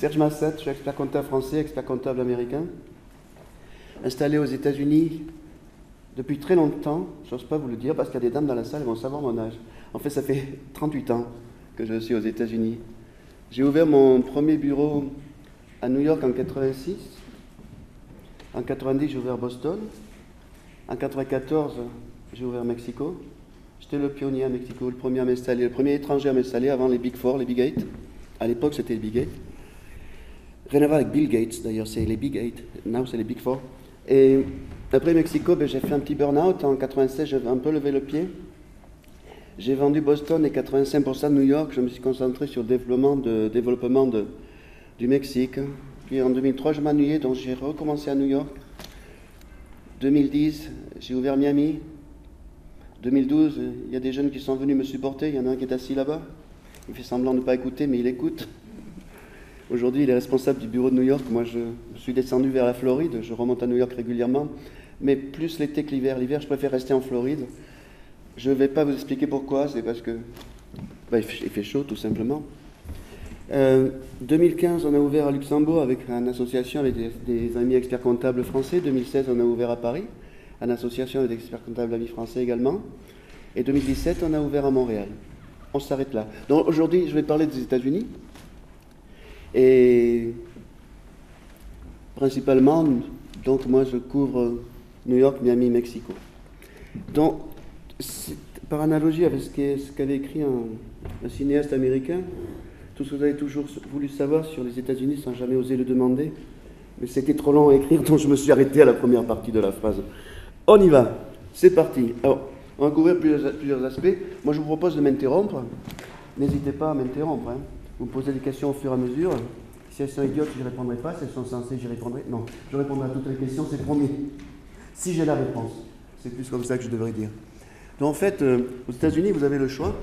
Serge Massat, je suis expert comptable français, expert comptable américain, installé aux États-Unis depuis très longtemps. Je n'ose pas vous le dire parce qu'il y a des dames dans la salle, elles vont savoir mon âge. En fait, ça fait 38 ans que je suis aux États-Unis. J'ai ouvert mon premier bureau à New York en 86. En 90, j'ai ouvert Boston. En 94, j'ai ouvert Mexico. J'étais le pionnier à Mexico, le premier à m'installer, le premier étranger à m'installer avant les Big Four, les Big Eight. À l'époque, c'était les Big Eight. Rien à voir avec Bill Gates, d'ailleurs, c'est les Big Eight. Now, c'est les Big Four. Et après Mexico, j'ai fait un petit burn-out. En 96, j'avais un peu levé le pied. J'ai vendu Boston et 85% de New York. Je me suis concentré sur le développement du Mexique. Puis en 2003, je m'ennuyais, donc j'ai recommencé à New York. 2010, j'ai ouvert Miami. 2012, il y a des jeunes qui sont venus me supporter. Il y en a un qui est assis là-bas. Il fait semblant de ne pas écouter, mais il écoute. Aujourd'hui, il est responsable du bureau de New York. Moi, je suis descendu vers la Floride. Je remonte à New York régulièrement. Mais plus l'été que l'hiver. L'hiver, je préfère rester en Floride. Je ne vais pas vous expliquer pourquoi. C'est parce que il fait chaud, tout simplement. 2015, on a ouvert à Luxembourg avec une association avec des amis experts comptables français. 2016, on a ouvert à Paris, une association avec des experts comptables amis français également. Et 2017, on a ouvert à Montréal. On s'arrête là. Donc aujourd'hui, je vais parler des États-Unis. Et principalement, donc moi je couvre New York, Miami, Mexico. Donc, par analogie avec ce qu'avait écrit un cinéaste américain, tout ce que vous avez toujours voulu savoir sur les États-Unis sans jamais oser le demander, mais c'était trop long à écrire, donc je me suis arrêté à la première partie de la phrase. On y va, c'est parti. Alors, on va couvrir plusieurs aspects. Moi, je vous propose de m'interrompre. N'hésitez pas à m'interrompre. Hein. Vous me posez des questions au fur et à mesure. Si elles sont idiotes, je ne répondrai pas. Si elles sont sensées, j'y répondrai. Non, je répondrai à toutes les questions, c'est promis. Si j'ai la réponse. C'est plus comme ça que je devrais dire. Donc en fait, aux États-Unis, vous avez le choix.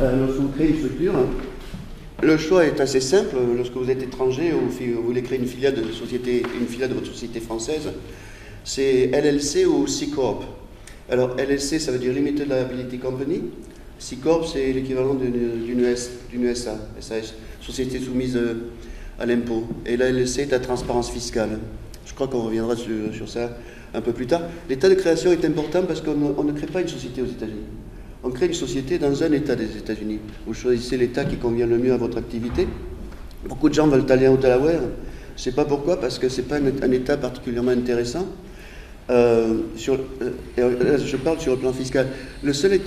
Lorsque vous créez une structure, le choix est assez simple. Lorsque vous êtes étranger ou vous voulez créer une filiale de votre société française, c'est LLC ou C-Corp. Alors LLC, ça veut dire Limited Liability Company. C-Corp, c'est l'équivalent d'une SAS, société soumise à l'impôt. Et la LLC est la transparence fiscale. Je crois qu'on reviendra sur ça un peu plus tard. L'état de création est important parce qu'on ne crée pas une société aux États-Unis. On crée une société dans un État des États-Unis. Vous choisissez l'État qui convient le mieux à votre activité. Beaucoup de gens veulent aller au Delaware. Je ne sais pas pourquoi, parce que ce n'est pas un État particulièrement intéressant. Je parle sur le plan fiscal. Le seul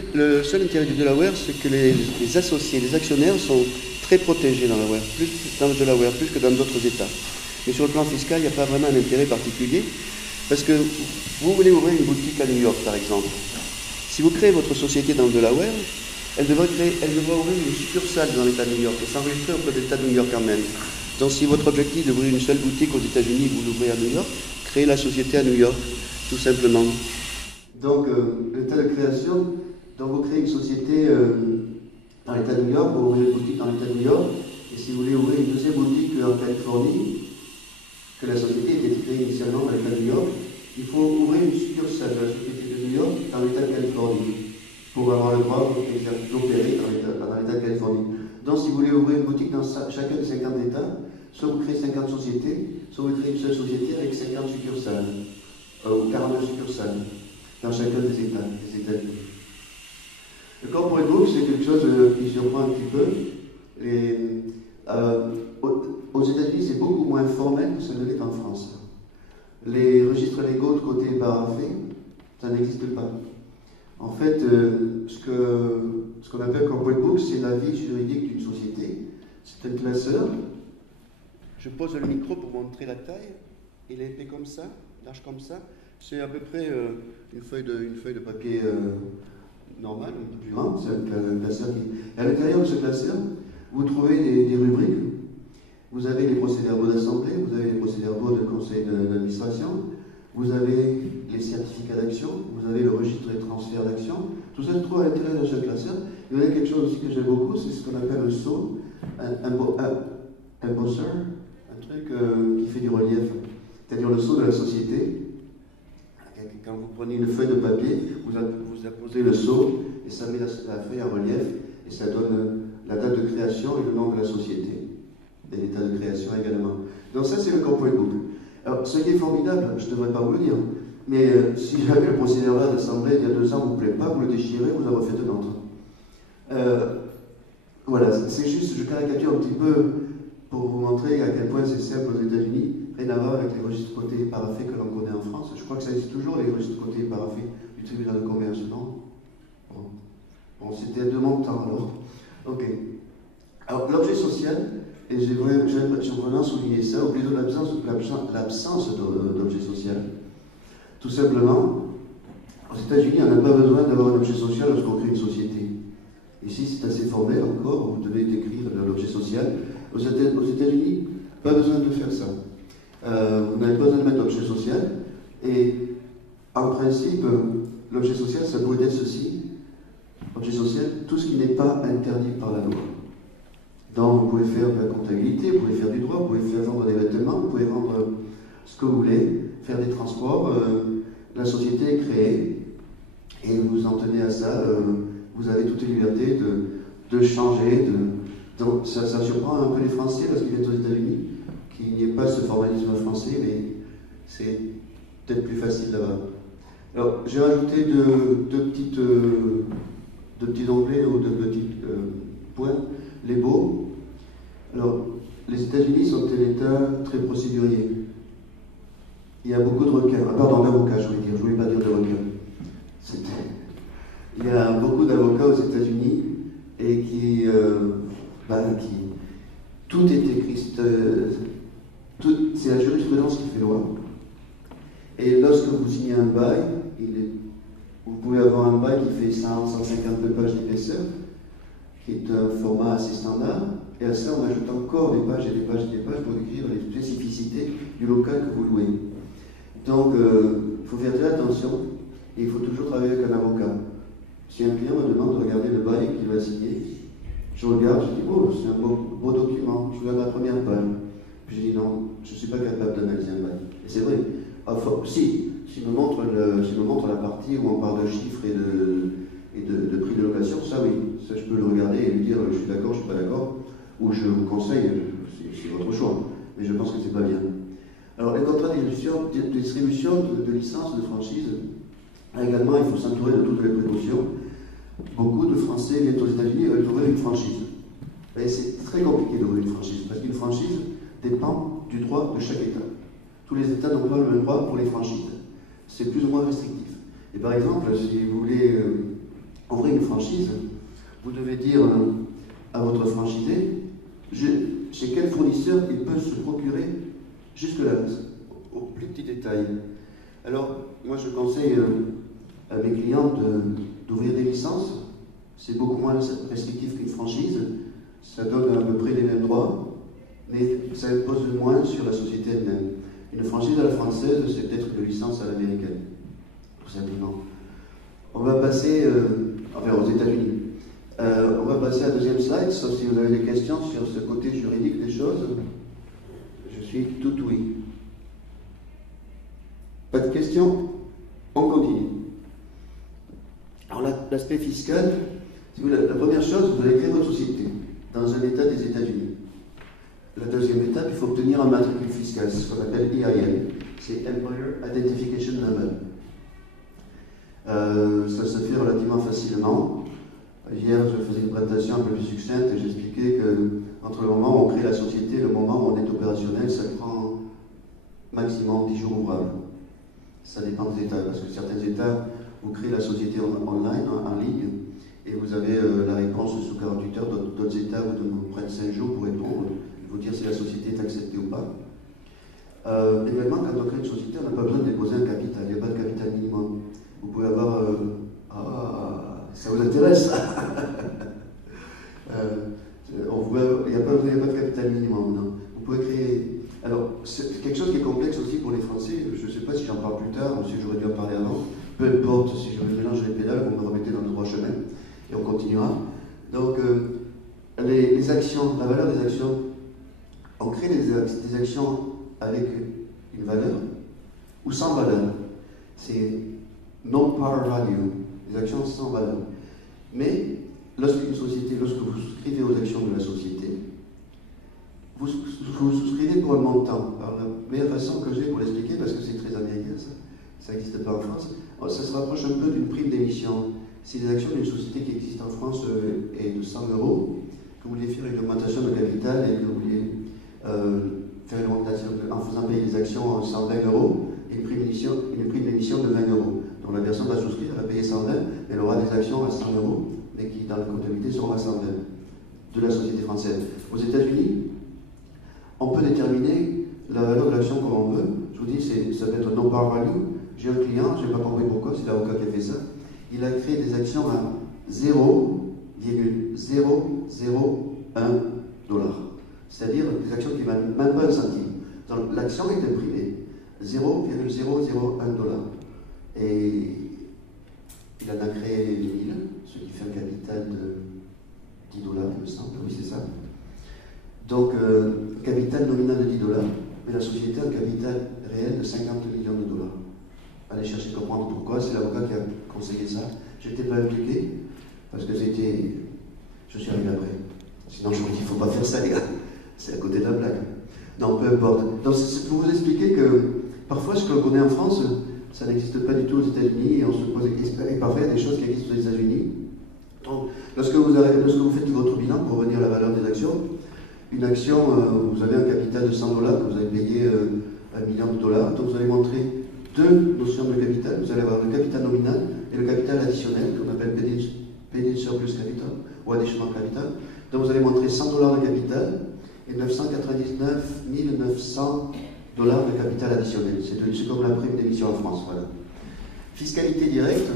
intérêt du Delaware, c'est que les associés, les actionnaires sont très protégés dans le Delaware, plus que dans d'autres États. Mais sur le plan fiscal, il n'y a pas vraiment un intérêt particulier, parce que vous voulez ouvrir une boutique à New York, par exemple. Si vous créez votre société dans le Delaware, elle devra ouvrir une succursale dans l'État de New York et s'enregistrer auprès de l'État de New York quand même. Donc si votre objectif est d'ouvrir une seule boutique aux États-Unis, vous l'ouvrez à New York, créez la société à New York, tout simplement. Donc l'état de création, donc vous créez une société dans l'État de New York, vous ouvrez une boutique dans l'État de New York, et si vous voulez ouvrir une deuxième boutique en Californie, que la société était créée initialement dans l'État de New York, il faut ouvrir une succursale de la société de New York dans l'État de Californie pour avoir le droit d'opérer dans l'État de Californie. Donc si vous voulez ouvrir une boutique dans chacun des 50 États, soit vous créez 50 sociétés, soit vous créez une seule société avec 50 succursales, ou 42 succursales, dans chacun des États-Unis. Le corporate book, c'est quelque chose qui surprend un petit peu. Aux États-Unis, c'est beaucoup moins formel que ce ne l'est en France. Les registres légaux de côté paraphé, ça n'existe pas. En fait, ce qu'on appelle corporate book, c'est la vie juridique d'une société. C'est un classeur. Je pose le micro pour montrer la taille. Il est épais comme ça, large comme ça. C'est à peu près une feuille de papier normale, un peu plus grande. C'est un classeur qui... À l'intérieur de ce classeur, vous trouvez des rubriques. Vous avez les procès-verbaux d'assemblée, vous avez les procès-verbaux de conseil d'administration, vous avez les certificats d'action, vous avez le registre des transferts d'actions. Tout ça se trouve à l'intérieur de ce classeur. Et vous avez quelque chose aussi que j'aime beaucoup, c'est ce qu'on appelle le sceau, un bosser, un truc qui fait du relief, c'est-à-dire le sceau de la société. Quand vous prenez une feuille de papier, vous apposez le sceau et ça met la feuille en relief et ça donne la date de création et le nom de la société. et l'état de création également. Donc ça, c'est le corps point book. Alors, ce qui est formidable, je ne devrais pas vous le dire, mais si jamais le procédé-là d'assemblée il y a 2 ans ne vous plaît pas, vous le déchirez, vous en refaites un autre. Voilà, c'est juste, je caricature un petit peu pour vous montrer à quel point c'est simple aux États-Unis, rien à voir avec les registres cotés paraffés que l'on connaît en France. Je crois que ça existe toujours, les registres cotés paraffés du tribunal de commerce, non? Bon, c'était de mon temps alors. Ok. Alors, l'objet social, et j'aimerais vraiment souligner ça, ou plutôt l'absence d'objet social. Tout simplement, aux États-Unis, on n'a pas besoin d'avoir un objet social lorsqu'on crée une société. Ici, c'est assez formel encore, vous devez décrire l'objet social. Aux États-Unis, pas besoin de faire ça. Vous n'avez pas besoin de mettre d'objet social. Et en principe, l'objet social, ça pourrait être ceci. Objet social, tout ce qui n'est pas interdit par la loi. Donc, vous pouvez faire de la comptabilité, vous pouvez faire du droit, vous pouvez faire vendre des vêtements, vous pouvez vendre ce que vous voulez, faire des transports. La société est créée et vous en tenez à ça. Vous avez toute liberté de changer. Donc, ça surprend un peu les Français lorsqu'ils viennent aux États-Unis, qu'il n'y ait pas ce formalisme français, mais c'est peut-être plus facile là-bas. Alors, j'ai rajouté deux petits onglets ou deux petits points. Les baux. Alors, les États-Unis sont un État très procédurier. Il y a beaucoup de requins. Pardon, d'avocats, je voulais pas dire de requins. Il y a beaucoup d'avocats aux États-Unis et qui tout est écrit. C'est la jurisprudence qui fait loi. Et lorsque vous signez un bail, vous pouvez avoir un bail qui fait 100-152 pages d'épaisseur, qui est un format assez standard, et à ça on ajoute encore des pages et des pages et des pages pour décrire les spécificités du local que vous louez. Donc il faut faire très attention, et il faut toujours travailler avec un avocat. Si un client me demande de regarder le bail qu'il va signer, je regarde, je dis oh c'est un beau document, je regarde la première page. Puis je dis non, je ne suis pas capable d'analyser un bail. Et c'est vrai. S'il me montre la partie où on parle de chiffres et de prix de location, ça oui, ça je peux le regarder et lui dire je suis d'accord, je ne suis pas d'accord, ou je vous conseille, c'est votre choix, mais je pense que c'est pas bien. Alors les contrats de distribution de licences de franchise, également il faut s'entourer de toutes les précautions. Beaucoup de Français viennent aux États-Unis et veulent ouvrir une franchise. Et c'est très compliqué d'ouvrir une franchise, parce qu'une franchise dépend du droit de chaque État. Tous les États n'ont pas le même droit pour les franchises. C'est plus ou moins restrictif. Et par exemple, si vous voulez ouvrir une franchise, vous devez dire à votre franchisé chez quel fournisseur il peut se procurer jusque-là, au plus petit détail. Alors, moi je conseille à mes clients d'ouvrir des licences. C'est beaucoup moins restrictif qu'une franchise. Ça donne à peu près les mêmes droits, mais ça impose moins sur la société elle-même. Une franchise à la française, c'est peut-être une licence à l'américaine, tout simplement. On va passer, aux États-Unis. On va passer à la deuxième slide, sauf si vous avez des questions sur ce côté juridique des choses. Je suis tout oui. Pas de questions? On continue. Alors l'aspect fiscal, si vous voulez, la première chose, vous allez créer votre société dans un État des États-Unis. La deuxième étape, il faut obtenir un matricule fiscal, c'est ce qu'on appelle EIN, c'est Employer Identification Number. Ça se fait relativement facilement. Hier, je faisais une présentation un peu plus succincte et j'expliquais qu'entre le moment où on crée la société et le moment où on est opérationnel, ça prend maximum 10 jours ouvrables. Ça dépend des États, parce que certains États, vous créez la société online, en ligne, et vous avez la réponse sous 48 heures. D'autres États vous prennent 5 jours pour répondre, vous dire si la société est acceptée ou pas. Également, quand on crée une société, on n'a pas besoin de déposer un capital, il n'y a pas de capital minimum. Vous pouvez avoir... ça vous intéresse? Il n'y a pas de capital minimum, non. Vous pouvez créer... Alors, c'est quelque chose qui est complexe aussi pour les Français, je ne sais pas si j'en parle plus tard ou si j'aurais dû en parler avant. Peu importe, si je me mélange les pédales, vous me remettez dans le droit chemin et on continuera. Donc, les actions, la valeur des actions, on crée des actions avec une valeur ou sans valeur. C'est non par value, des actions sans valeur. Mais lorsque vous souscrivez aux actions de la société, vous souscrivez pour un montant. Alors, la meilleure façon que j'ai pour l'expliquer, parce que c'est très américain, ça n'existe pas en France, ça se rapproche un peu d'une prime d'émission. Si les actions d'une société qui existe en France est de 100 euros, que vous vouliez faire une augmentation de capital et que vous vouliez faire une augmentation en faisant payer les actions 120 euros, et une prime d'émission de 20 euros. Donc la personne va souscrire, elle va payer 120, elle aura des actions à 100 euros, mais qui dans la comptabilité seront à 120 de la société française. Aux États-Unis, on peut déterminer la valeur de l'action comme on veut. Je vous dis, ça peut être un non par value. J'ai un client, je n'ai pas compris pourquoi, c'est l'avocat qui a fait ça. Il a créé des actions à 0,001 $. C'est-à-dire des actions qui ne valent même pas un centime. Donc l'action est imprimée 0,001 $. Et il en a créé 1000, ce qui fait un capital de 10 $, il me semble. Oui, c'est ça. Donc, capital nominal de 10 $, mais la société a un capital réel de 50 millions de $. Allez chercher à comprendre pourquoi, c'est l'avocat qui a conseillé ça. Je n'étais pas impliqué, parce que c'était... Je suis arrivé après. Sinon, je me dis, il ne faut pas faire ça, les gars. C'est à côté de la blague. Non, peu importe. Donc, c'est pour vous expliquer que, parfois, ce qu'on connaît en France, ça n'existe pas du tout aux États-Unis, et on se pose des questions. Et parfois, il y a des choses qui existent aux États-Unis. Donc, lorsque vous faites votre bilan, pour revenir à la valeur des actions, une action, vous avez un capital de 100 $, que vous avez payé 1 million de $, donc vous allez montrer deux notions de capital. Vous allez avoir le capital nominal et le capital additionnel, qu'on appelle paid surplus capital ou additional capital. Donc vous allez montrer 100 $ de capital et 999 900 $ de capital additionnel. C'est comme la prime d'émission en France. Voilà. Fiscalité directe.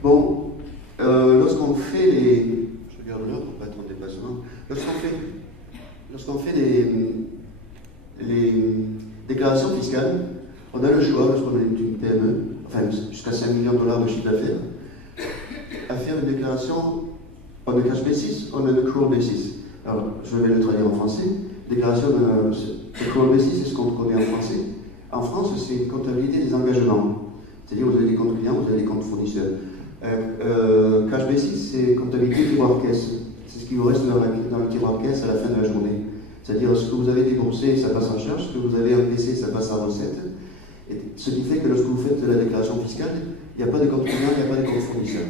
Bon, lorsqu'on fait les... Je regarde l'heure pour pas être en déplacement. Lorsqu'on fait les déclarations fiscales, on a le choix, lorsqu'on est une PME, enfin jusqu'à 5 millions de $ de chiffre d'affaires, à faire une déclaration on a cash basis, on a accrual basis. Alors, je vais le traduire en français. Déclaration accrual basis, c'est ce qu'on connaît en français. En France, c'est une comptabilité des engagements. C'est-à-dire, vous avez des comptes clients, vous avez des comptes fournisseurs. Cash basis, c'est comptabilité tiroir caisse. C'est ce qui vous reste dans le tiroir caisse à la fin de la journée. C'est-à-dire, ce que vous avez déboursé, ça passe en charge, ce que vous avez encaissé, ça passe en recette. Et ce qui fait que lorsque vous faites la déclaration fiscale, il n'y a pas de compte client, il n'y a pas de compte fournisseur.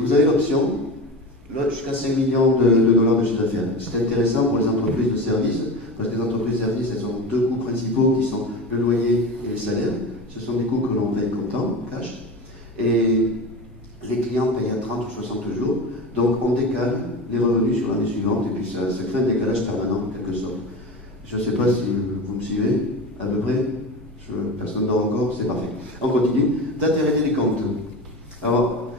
Vous avez l'option, jusqu'à 5 millions de $ de chiffre d'affaires. C'est intéressant pour les entreprises de services, parce que les entreprises de services, elles ont deux coûts principaux qui sont le loyer et les salaires. Ce sont des coûts que l'on paye comptant, cash. Et les clients payent à 30 ou 60 jours. Donc on décale les revenus sur l'année suivante, et puis ça crée un décalage permanent, en quelque sorte. Je ne sais pas si vous me suivez, à peu près. Personne ne dort encore, c'est parfait. On continue. Date d'arrêter les comptes. Alors,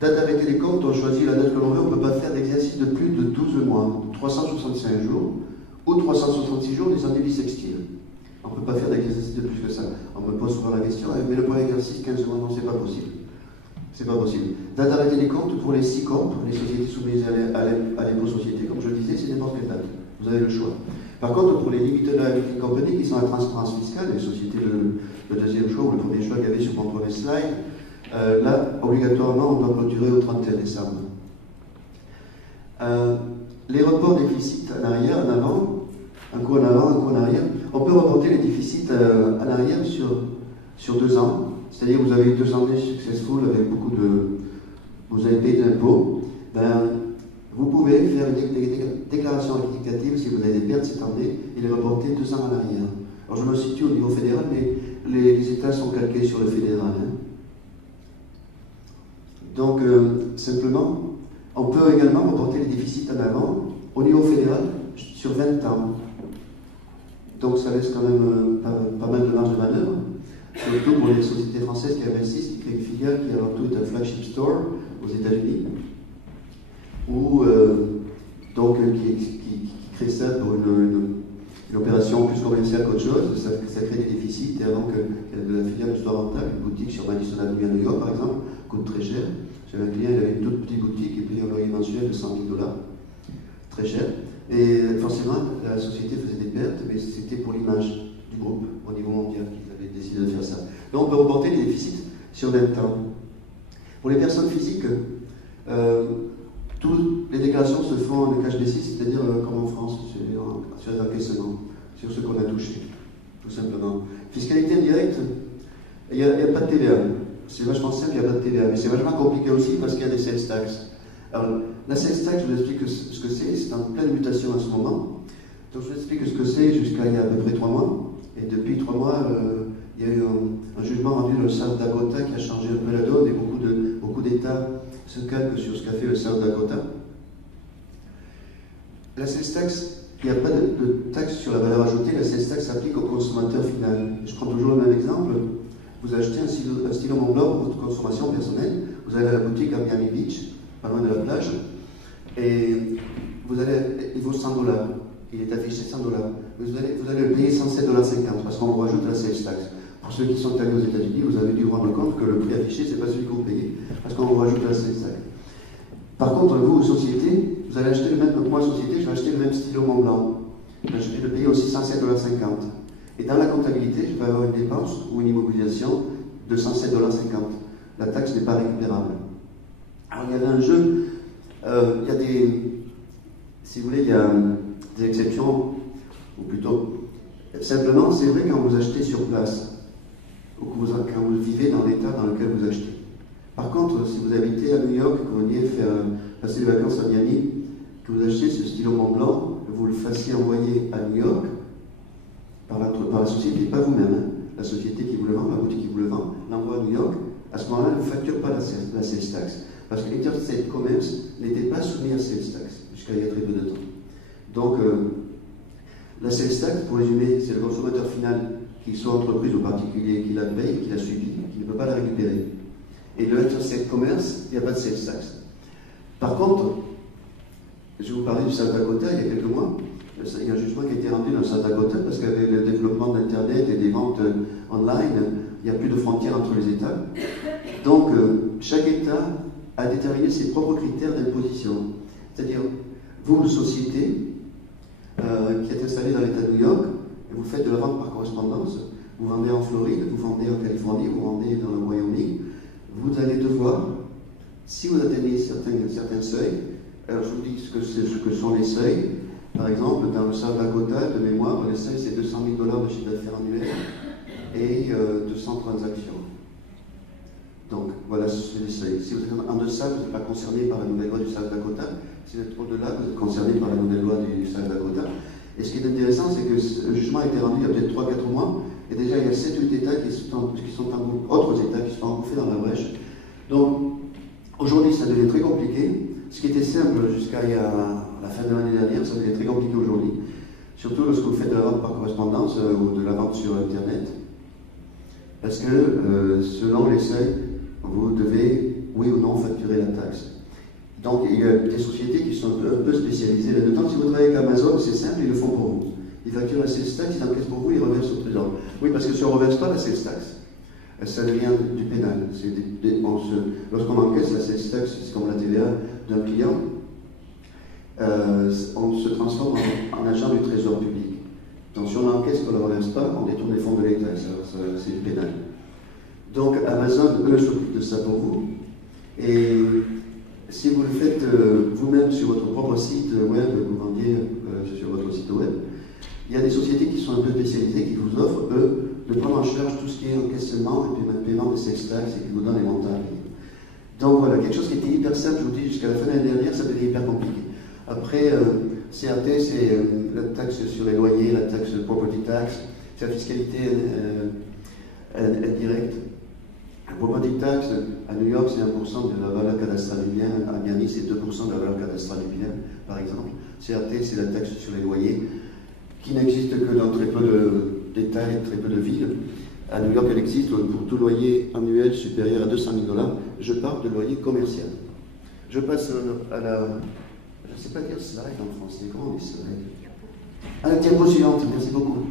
date d'arrêter les comptes, on choisit la date que l'on veut, on ne peut pas faire d'exercice de plus de 12 mois, 365 jours, ou 366 jours des années bissextiles. On ne peut pas faire d'exercice de plus que ça. On me pose souvent la question, mais le point exercice, 15 mois, non, c'est pas possible. C'est pas possible. Date d'arrêter les comptes pour les 6 comptes, les sociétés soumises à l'impôt société, comme je le disais, c'est n'importe quelle date. Vous avez le choix. Par contre, pour les limited liability companies qui sont à transparence fiscale, les sociétés, le deuxième choix ou le premier choix qu'il y avait sur mon premier slide, là, obligatoirement, on doit clôturer au 31 décembre. Les reports déficits en arrière, en avant, un coup en avant, un coup en arrière, on peut reporter les déficits en arrière sur 2 ans. C'est-à-dire que vous avez eu 2 années successful avec beaucoup de... Vous avez payé d'impôts. Vous pouvez faire une déclaration rectificative si vous avez des pertes cette année et les reporter 2 ans en arrière. Alors je me situe au niveau fédéral, mais les États sont calqués sur le fédéral. Donc, simplement, on peut également reporter les déficits en avant au niveau fédéral sur 20 ans. Donc ça laisse quand même pas mal de marge de manœuvre. Surtout pour les sociétés françaises qui investissent, qui créent une filiale qui avant tout est un flagship store aux États-Unis, ou qui crée ça pour une opération plus commerciale qu'autre chose. Ça crée des déficits, et avant que la filiale soit rentable, une boutique sur Madison Avenue à New York par exemple coûte très cher. J'avais un client, il avait une toute petite boutique et payait un loyer mensuel de 100 000 $, très cher. Et forcément, la société faisait des pertes, mais c'était pour l'image du groupe au niveau mondial qu'ils avaient décidé de faire ça. Donc on peut reporter les déficits sur 20 ans. Pour les personnes physiques, toutes les déclarations se font en cash basis, c'est-à-dire comme en France, sur les encaissements, sur ce qu'on a touché, tout simplement. Fiscalité indirecte, il n'y a pas de TVA. C'est vachement simple, il n'y a pas de TVA, mais c'est vachement compliqué aussi parce qu'il y a des sales tax. Alors, la sales tax, je vous explique ce que c'est en pleine mutation en ce moment. Donc, je vous explique ce que c'est jusqu'à il y a à peu près 3 mois. Et depuis 3 mois, il y a eu un jugement rendu dans le South Dakota qui a changé un peu la donne et beaucoup d'États se calquent sur ce qu'a fait le South Dakota. La sales tax, il n'y a pas de taxe sur la valeur ajoutée, la sales tax s'applique au consommateur final. Je prends toujours le même exemple. Vous achetez un stylo Montblanc pour votre consommation personnelle, vous allez à la boutique à Miami Beach, pas loin de la plage, et il vaut 100 $. Il est affiché 100 $. Vous allez le payer 107,50 $ parce qu'on rajoute la sales tax. Pour ceux qui sont allés aux États-Unis, vous avez dû vous rendre compte que le prix affiché, ce n'est pas celui que vous payez, parce qu'on rajoute la sales tax. Par contre, vous, société, vous allez acheter le même, moi, société, je vais acheter le même stylo Montblanc. Je vais le payer aussi 107,50 $. Et dans la comptabilité, je vais avoir une dépense ou une immobilisation de 107,50 $. La taxe n'est pas récupérable. Alors, il y avait un jeu, il y a si vous voulez, il y a des exceptions, ou plutôt, simplement, c'est vrai quand vous achetez sur place, ou quand vous vivez dans l'état dans lequel vous achetez. Par contre, si vous habitez à New York, que vous veniez passer les vacances à Miami, que vous achetez ce stylo Montblanc, vous le fassiez envoyer à New York par la société, pas vous-même, hein. La société qui vous le vend, la boutique qui vous le vend, l'envoie à New York, à ce moment-là, elle ne facture pas la sales tax. Parce que l'Interstate Commerce n'était pas soumis à sales tax, jusqu'à il y a très peu de temps. Donc, la sales tax, pour résumer, c'est le consommateur final, qu'il soit entreprise ou particulier, qui la paye, qui la subit, qui ne peut pas la récupérer. Et le Interstate Commerce, il n'y a pas de sales tax. Par contre, je vais vous parler du South Dakota il y a quelques mois. Il y a un jugement qui a été rendu dans le South Dakota parce qu'avec le développement d'Internet et des ventes online, il n'y a plus de frontières entre les États. Donc, chaque État a déterminé ses propres critères d'imposition. C'est-à-dire, vous, société, qui êtes installée dans l'État de New York, et vous faites de la vente par correspondance, vous vendez en Floride, vous vendez en Californie, vous vendez dans le Wyoming, vous allez devoir, si vous atteignez certains seuils, alors je vous dis ce que sont les seuils. Par exemple, dans le South Dakota, de mémoire, le seuil c'est 200 000 $ de chiffre d'affaires annuel et 200 transactions. Donc voilà, ce sont les seuils. Si vous êtes en deçà, vous n'êtes pas concerné par la nouvelle loi du South Dakota. Si vous êtes au-delà, vous êtes concerné par la nouvelle loi du South Dakota. Et ce qui est intéressant, c'est que le jugement a été rendu il y a peut-être 3-4 mois, et déjà il y a 7-8 États autres États qui sont engouffrés dans la brèche. Donc, aujourd'hui, ça devient très compliqué. Ce qui était simple jusqu'à la fin de l'année dernière, ça devient très compliqué aujourd'hui. Surtout lorsque vous faites de la vente par correspondance ou de la vente sur Internet. Parce que, selon les seuils, vous devez, oui ou non, facturer la taxe. Donc, il y a des sociétés qui sont un peu spécialisées là-dedans. Si vous travaillez avec Amazon, c'est simple, ils le font pour vous. Ils facturent la sales tax, ils encaissent pour vous, ils reversent au trésor. Oui, parce que si on ne reverse pas la sales tax, ça devient du pénal. Lorsqu'on encaisse la sales tax, c'est comme la TVA d'un client, on se transforme en agent du trésor public. Donc si on encaisse qu'on ne la reverse pas, on détourne les fonds de l'État, c'est du pénal. Donc Amazon, eux, s'occupent de ça pour vous. Et si vous le faites vous-même sur votre propre site web, vous vendiez sur votre site web, il y a des sociétés qui sont un peu spécialisées, qui vous offrent, eux, de prendre en charge tout ce qui est encaissement et puis paiement des sales tax et qui vous donnent les montants à payer. Donc voilà, quelque chose qui était hyper simple, je vous dis, jusqu'à la fin de l'année dernière, ça devient hyper compliqué. Après, CRT, c'est la taxe sur les loyers, la taxe property tax, c'est la fiscalité indirecte. La property tax, à New York, c'est 1% de la valeur cadastrale du bien, à Miami, c'est 2% de la valeur cadastrale du bien, par exemple. CRT, c'est la taxe sur les loyers, qui n'existe que dans très peu d'États et très peu de villes. À New York, elle existe pour tout loyer annuel supérieur à 200 000 $. Je parle de loyer commercial. Je passe à la... Je ne sais pas dire slide en français. Comment on dit slide? À la diapo suivante, merci beaucoup.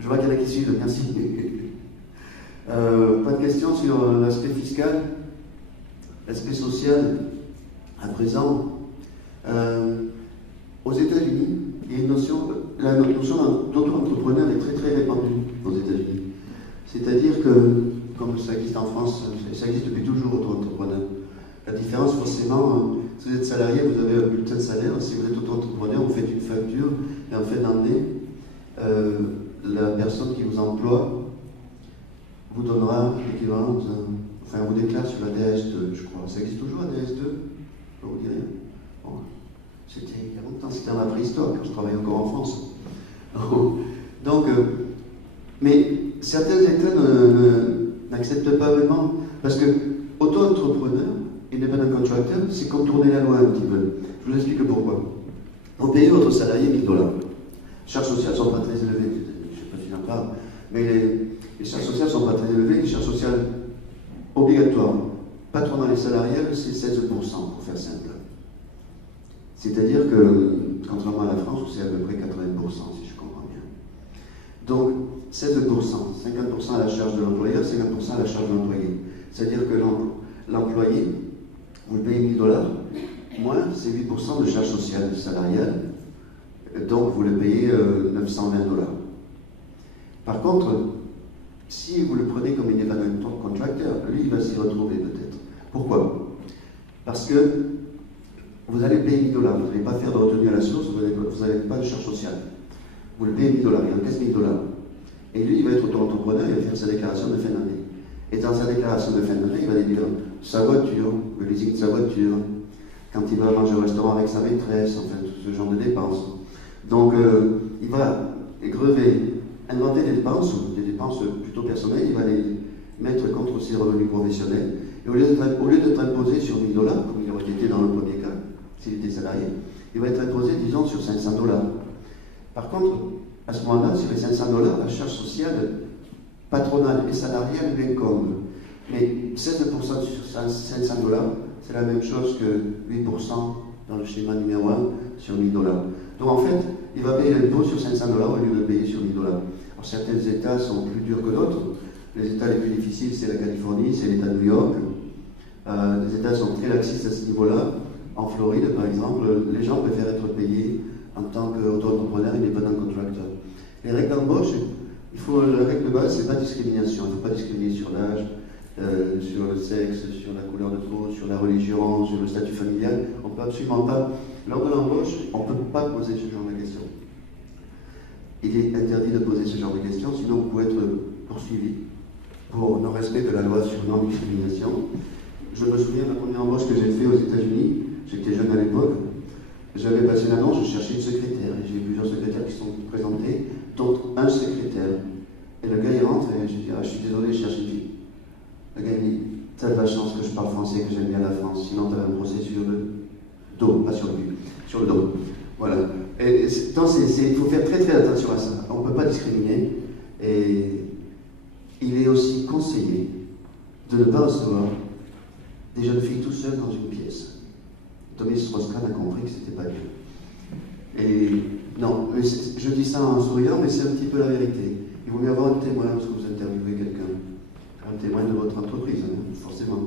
Je vois qu'il y en a qui suivent, merci. Pas de questions sur l'aspect fiscal, l'aspect social. À présent, aux États-Unis, il y a la notion d'auto-entrepreneur est très très répandue aux États-Unis. C'est-à-dire que, comme ça existe en France, ça existe depuis toujours, auto-entrepreneur. La différence, forcément, Si vous êtes salarié, vous avez un bulletin de salaire. Si vous êtes auto-entrepreneur, vous faites une facture et en fin d'année, la personne qui vous emploie vous donnera l'équivalent, enfin, on vous déclare sur la DS2, je crois. Ça existe toujours, la DS2? Je vous dis rien. Bon, c'était il y a longtemps, c'était dans la préhistoire, quand je travaillais encore en France. Donc, mais certains États n'acceptent pas vraiment, parce que auto-entrepreneur, independent contractor, c'est contourner la loi un petit peu. Je vous explique pourquoi. Vous payez votre salarié 1 000 $. Les charges sociales ne sont pas très élevées, je ne sais pas si j'en parle, mais les charges sociales ne sont pas très élevées, les charges sociales obligatoires, patronales et salariales, c'est 16% pour faire simple. C'est-à-dire que, contrairement à la France, où c'est à peu près 80%, si je comprends bien. Donc, 16%, 50% à la charge de l'employeur, 50% à la charge de l'employé. C'est-à-dire que l'employé, vous le payez 1 000 $, moins c'est 8% de charge sociale salariale, donc vous le payez 920 $. Par contre, si vous le prenez comme independent contractor, lui, il va s'y retrouver peut-être. Pourquoi? Parce que vous allez payer 1 000 $, vous n'allez pas faire de retenue à la source, vous n'avez pas de charge sociale. Vous le payez 1 000 $, il encaisse 1 000 $. Et lui, il va être auto-entrepreneur, il va faire sa déclaration de fin d'année. Et dans sa déclaration de fin d'année, il va dire sa voiture, le leasing de sa voiture, quand il va manger au restaurant avec sa maîtresse, enfin tout ce genre de dépenses. Donc il va inventer des dépenses plutôt personnelles, il va les mettre contre ses revenus professionnels. Et au lieu d'être imposé sur 1 000 $, comme il aurait été dans le premier cas, s'il était salarié, il va être imposé, disons, sur 500 $. Par contre, à ce moment-là, sur les 500 $, la charge sociale patronale et salariale lui incombe. Mais 16% sur 500 $, c'est la même chose que 8% dans le schéma numéro 1 sur 1 000 $. Donc en fait, il va payer l'impôt sur 500 $ au lieu de le payer sur 1 000 $. Alors certains États sont plus durs que d'autres. Les États les plus difficiles, c'est la Californie, c'est l'État de New York. Les États sont très laxistes à ce niveau-là. En Floride, par exemple, les gens préfèrent être payés en tant qu'auto-entrepreneur independent contractor. Les règles d'embauche, la règle de base, c'est pas discrimination. Il ne faut pas discriminer sur l'âge, sur le sexe, sur la couleur de peau, sur la religion, sur le statut familial. On ne peut absolument pas, lors de l'embauche, on ne peut pas poser ce genre de questions. Il est interdit de poser ce genre de questions, sinon vous pouvez être poursuivi pour non-respect de la loi sur non-discrimination. Je me souviens de la première embauche que j'ai faite aux États-Unis, j'étais jeune à l'époque, j'avais passé une annonce, je cherchais une secrétaire, et j'ai eu plusieurs secrétaires qui sont présentés, dont un secrétaire. Et le gars il rentre et je dis je suis désolé, je cherche une fille. Le gars il dit t'as de la chance que je parle français, que j'aime bien la France, sinon t'as un procès sur le dos, pas sur le cul, sur le dos. Voilà. Et donc il faut faire très très attention à ça. On ne peut pas discriminer. Et il est aussi conseillé de ne pas recevoir des jeunes filles tout seules dans une pièce. Tommy Strauss-Kahn a compris que c'était pas bien. Et non, je dis ça en souriant, mais c'est un petit peu la vérité. Il vaut mieux avoir un témoin lorsque vous interviewez quelqu'un. Un témoin de votre entreprise, hein, forcément.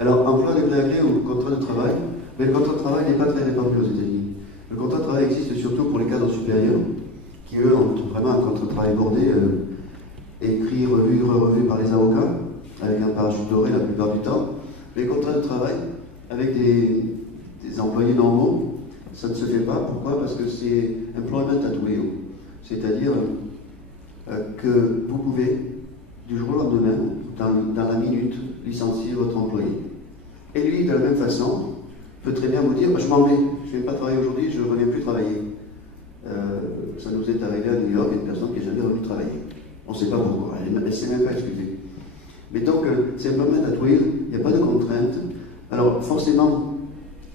Alors, emploi de gré à gré ou contrat de travail, mais le contrat de travail n'est pas très répandu aux États-Unis. Le contrat de travail existe surtout pour les cadres supérieurs, qui eux ont vraiment un contrat de travail bordé, écrit, revu par les avocats, avec un parachute doré la plupart du temps. Les contrats de travail avec des employés normaux, ça ne se fait pas. Pourquoi? Parce que c'est employment at will. C'est-à-dire que vous pouvez, du jour au lendemain, dans la minute, licencier votre employé. Et lui, de la même façon, peut très bien vous dire je m'en vais, je ne viens pas travailler aujourd'hui, je ne reviens plus travailler. Ça nous est arrivé à New York, une personne qui n'est jamais revenue travailler. On ne sait pas pourquoi, elle ne s'est même pas excusée. Mais donc, c'est employment at will, il n'y a pas de contrainte. Alors, forcément,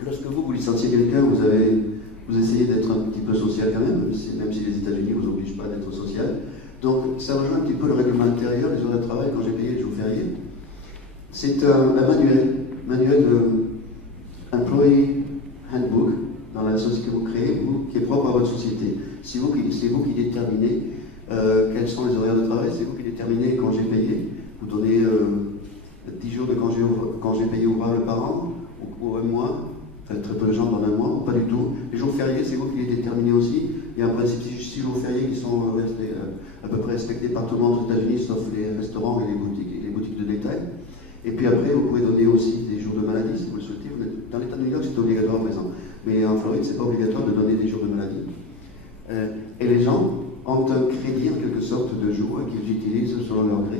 lorsque vous licenciez quelqu'un, vous essayez d'être un petit peu social quand même si les États-Unis ne vous obligent pas d'être social. Donc, ça rejoint un petit peu le règlement intérieur, les heures de travail, quand j'ai payé les jours fériés. C'est un manuel de Employee Handbook, dans la société que vous créez, qui est propre à votre société. C'est vous qui déterminez quels sont les horaires de travail, c'est vous qui déterminez quand j'ai payé. Vous donnez 10 jours de congé payé ouvrable par an, ou un mois. Enfin, très peu de gens donnent un mois, ou pas du tout. Les jours fériés, c'est vous qui les déterminez aussi. Il y a un principe 6 jours fériés qui sont à peu près respectés par tout le monde aux États-Unis, sauf les restaurants et les boutiques de détail. Et puis après, vous pouvez donner aussi des jours de maladie si vous le souhaitez. Dans l'État de New York, c'est obligatoire à présent. Mais en Floride, c'est pas obligatoire de donner des jours de maladie. Et les gens ont un crédit en quelque sorte de jours qu'ils utilisent selon leur gré.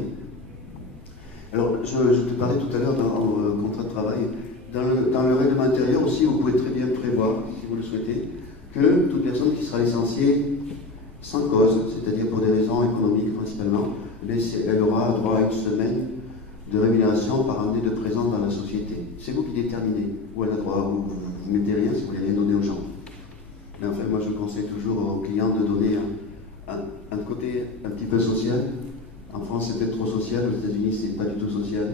Alors, je te parlais tout à l'heure dans le contrat de travail. Dans le règlement intérieur aussi, vous pouvez très bien prévoir, si vous le souhaitez, que toute personne qui sera licenciée sans cause, c'est-à-dire pour des raisons économiques principalement, mais elle aura droit à une semaine de rémunération par année de présence dans la société. C'est vous qui déterminez où elle a droit, où vous ne mettez rien si vous voulez rien donner aux gens. Mais enfin, moi je conseille toujours aux clients de donner un côté un petit peu social. En France, c'est peut-être trop social, aux États-Unis, c'est pas du tout social,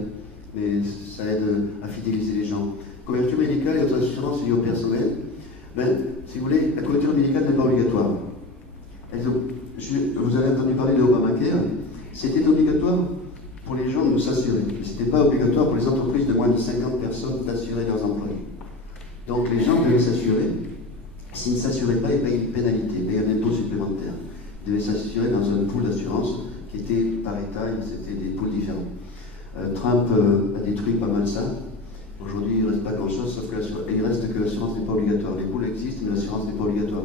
mais ça aide à fidéliser les gens. Couverture médicale et autres assurances liées au personnel, ben, si vous voulez, la couverture médicale n'est pas obligatoire. Vous avez entendu parler de Obamacare, c'était obligatoire pour les gens de s'assurer, mais ce n'était pas obligatoire pour les entreprises de moins de 50 personnes d'assurer leurs employés. Donc les gens devaient s'assurer. S'ils ne s'assuraient pas, ils payaient une pénalité, ils payaient un impôt supplémentaire. Ils devaient s'assurer dans un pool d'assurance qui était par État, c'était des pools différents. Trump a détruit pas mal ça. Aujourd'hui, il ne reste pas grand-chose, sauf qu'il reste que l'assurance n'est pas obligatoire. Les pools existent, mais l'assurance n'est pas obligatoire.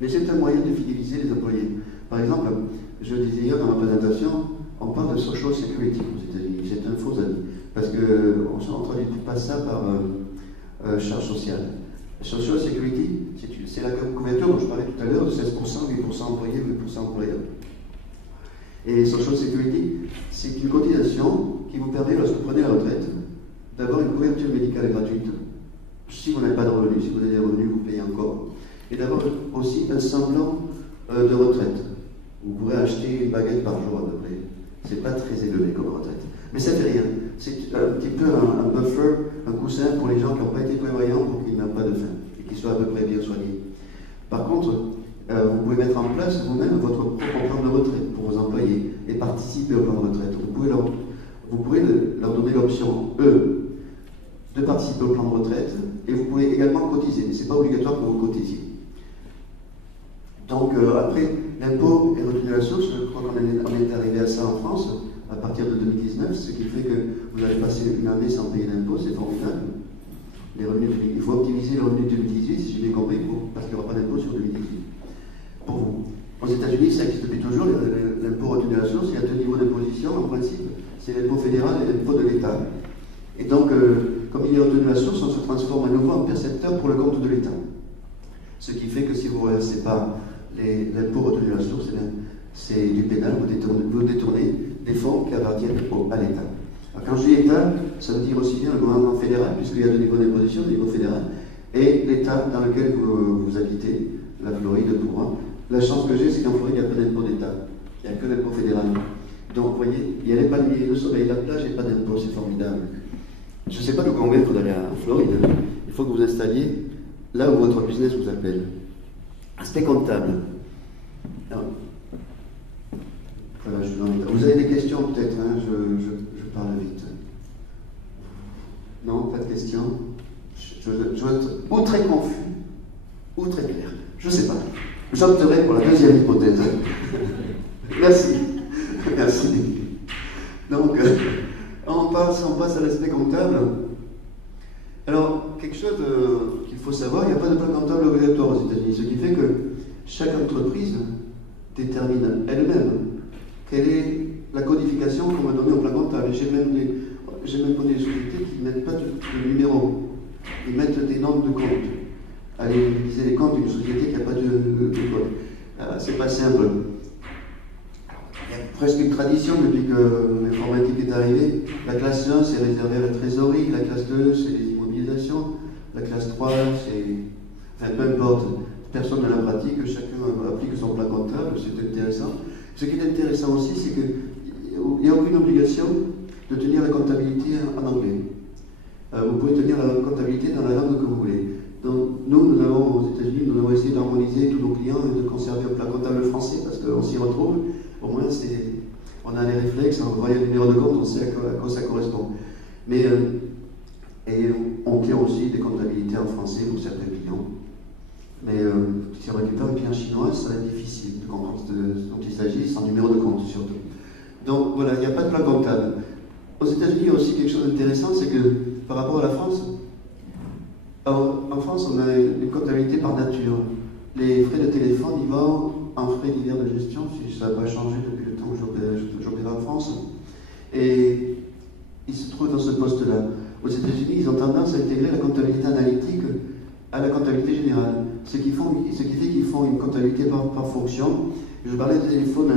Mais c'est un moyen de fidéliser les employés. Par exemple, je disais hier dans ma présentation, on parle de social security aux États-Unis. C'est un faux avis, parce qu'on ne traduit pas ça par charge sociale. Social security, c'est la couverture dont je parlais tout à l'heure, de 16%, 8% employés, 8% employeurs. Et social security, c'est une cotisation qui vous permet, lorsque vous prenez la retraite, d'avoir une couverture médicale gratuite. Si vous n'avez pas de revenus, si vous avez des revenus, vous payez encore. Et d'avoir aussi un semblant de retraite. Vous pourrez acheter une baguette par jour à peu près. C'est pas très élevé comme retraite. Mais ça fait rien. C'est un petit peu un buffer, un coussin pour les gens qui n'ont pas été prévoyants pour qu'ils n'aient pas de faim et qu'ils soient à peu près bien soignés. Par contre, vous pouvez mettre en place vous-même votre propre plan de retraite pour vos employés et participer au plan de retraite. Vous pouvez leur donner l'option, eux, de participer au plan de retraite et vous pouvez également cotiser. Mais ce n'est pas obligatoire que vous cotisiez. Donc après, l'impôt est retenu à la source. Je crois qu'on est arrivé à ça en France à partir de 2019, ce qui fait que vous allez passer une année sans payer d'impôt, c'est formidable. Il faut optimiser les revenus de 2018, si j'ai bien compris, parce qu'il n'y aura pas d'impôt sur 2018. Pour vous. Aux États-Unis, ça existe depuis toujours, l'impôt retenu à la source. Il y a deux niveaux d'imposition, en principe. C'est l'impôt fédéral et l'impôt de l'État. Et donc, comme il est retenu à la source, on se transforme à nouveau en percepteur pour le compte de l'État. Ce qui fait que si vous ne reversez pas l'impôt retenu à la source, c'est du pénal, vous détournez des fonds qui appartiennent à l'État. Quand je dis État, ça veut dire aussi bien le gouvernement fédéral, puisqu'il y a deux niveaux d'imposition, le niveau fédéral, et l'État dans lequel vous habitez, la Floride pour moi. La chance que j'ai, c'est qu'en Floride, il n'y a pas d'impôt d'État, il n'y a que l'impôt fédéral. Donc, vous voyez, il y a l'épanouie, le soleil, la plage et pas d'impôt, c'est formidable. Je ne sais pas nous convaincre d'aller en Floride. Il faut que vous installiez là où votre business vous appelle. Aspect comptable. Alors, voilà, vous avez des questions peut-être, hein, je parle vite. Non, pas de questions. Je vais être ou très confus, ou très clair. Je ne sais pas. J'opterai pour la deuxième hypothèse. Merci. Merci. Donc, on passe à l'aspect comptable. Alors, quelque chose qu'il faut savoir, il n'y a pas de plan comptable obligatoire aux États-Unis, ce qui fait que chaque entreprise détermine elle-même quelle est la codification qu'on va donner au plan comptable. J'ai même connu des sociétés qui ne mettent pas de numéro, ils mettent des nombres de comptes. Allez utiliser les comptes d'une société qui n'a pas de code. C'est pas simple. Il y a presque une tradition depuis que l'informatique est arrivée. La classe 1, c'est réservé à la trésorerie, la classe 2, c'est les immobilisations, la classe 3, c'est... Enfin, peu importe, personne ne la pratique, chacun applique son plan comptable, c'est intéressant. Ce qui est intéressant aussi, c'est qu'il n'y a aucune obligation de tenir la comptabilité en anglais. Vous pouvez tenir la comptabilité dans la langue que vous voulez. Donc, nous avons, aux États-Unis, nous avons essayé d'harmoniser tous nos clients et de conserver un plan comptable français parce qu'on s'y retrouve. Au moins, on a les réflexes, on voit le numéro de compte, on sait à quoi ça correspond. Mais, et on tient aussi des comptabilités en français pour certains clients. Mais si on récupère un client chinois, ça va être difficile de comprendre dont il s'agit, sans numéro de compte surtout. Donc voilà, il n'y a pas de plan comptable. aux États-Unis, il y a aussi quelque chose d'intéressant, c'est que par rapport à la France, en France, on a une comptabilité par nature. Les frais de téléphone, ils vont en frais divers de gestion, si ça n'a pas changé depuis le temps que j'opérais en France. Et ils se trouvent dans ce poste-là. Aux États-Unis, ils ont tendance à intégrer la comptabilité analytique à la comptabilité générale. Ce qui fait qu'ils font une comptabilité par fonction. Je parlais de téléphone